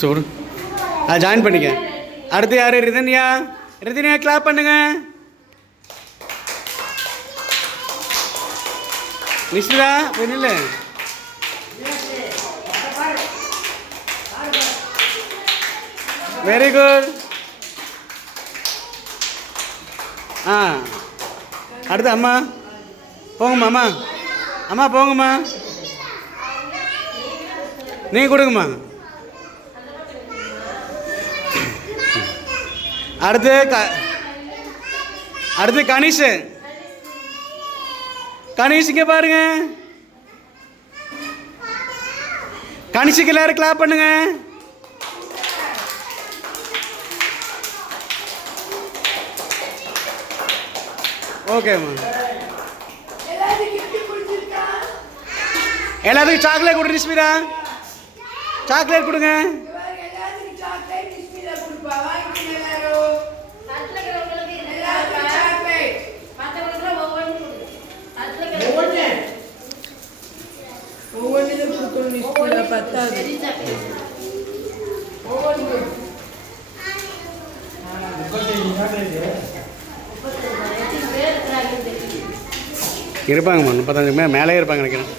சூடு ஜாயின் பண்ணிக்க. அடுத்து யார்? ரிதன்யா. ரிதன்யா கிளாப் பண்ணுங்க. நிஷ்மிதா போய் நில்லு. Very good. அடுத்து அம்மா போங்கம்மா. அம்மா அம்மா போங்கம்மா. நீங்கள் கொடுங்கம்மா. அடுத்து கணேஷ். கணேஷ் இங்கே பாருங்க. கணேஷுக்கு எல்லாரும் கிளாப் பண்ணுங்க. ஓகேம்மா. எல்லாத்துக்கும் சாக்லேட் கொடு நிஷ்மிதா. சாக்லேட் கொடுங்க. இருப்பாங்கம்மா 35 மேலே இருப்பாங்க நினைக்கிறேன்.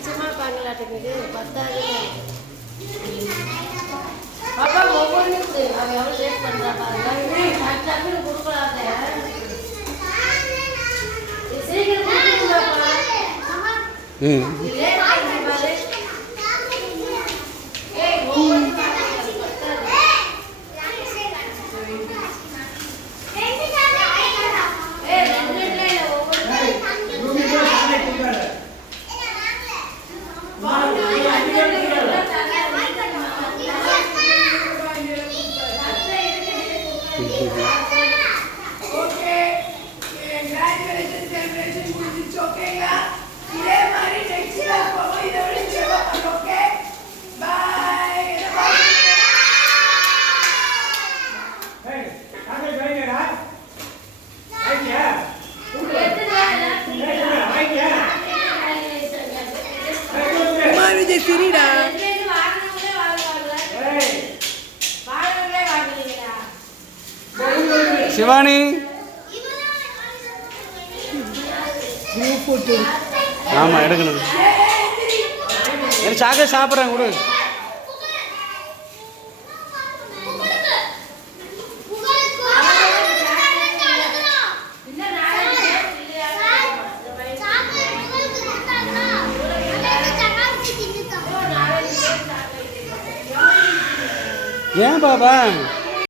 சிரிடா சிவானி. ஆமாம் எடுக்கணும். எனக்கு சாக்லேட் சாப்பிட்றேன் கொடு. ஏன் பாபா?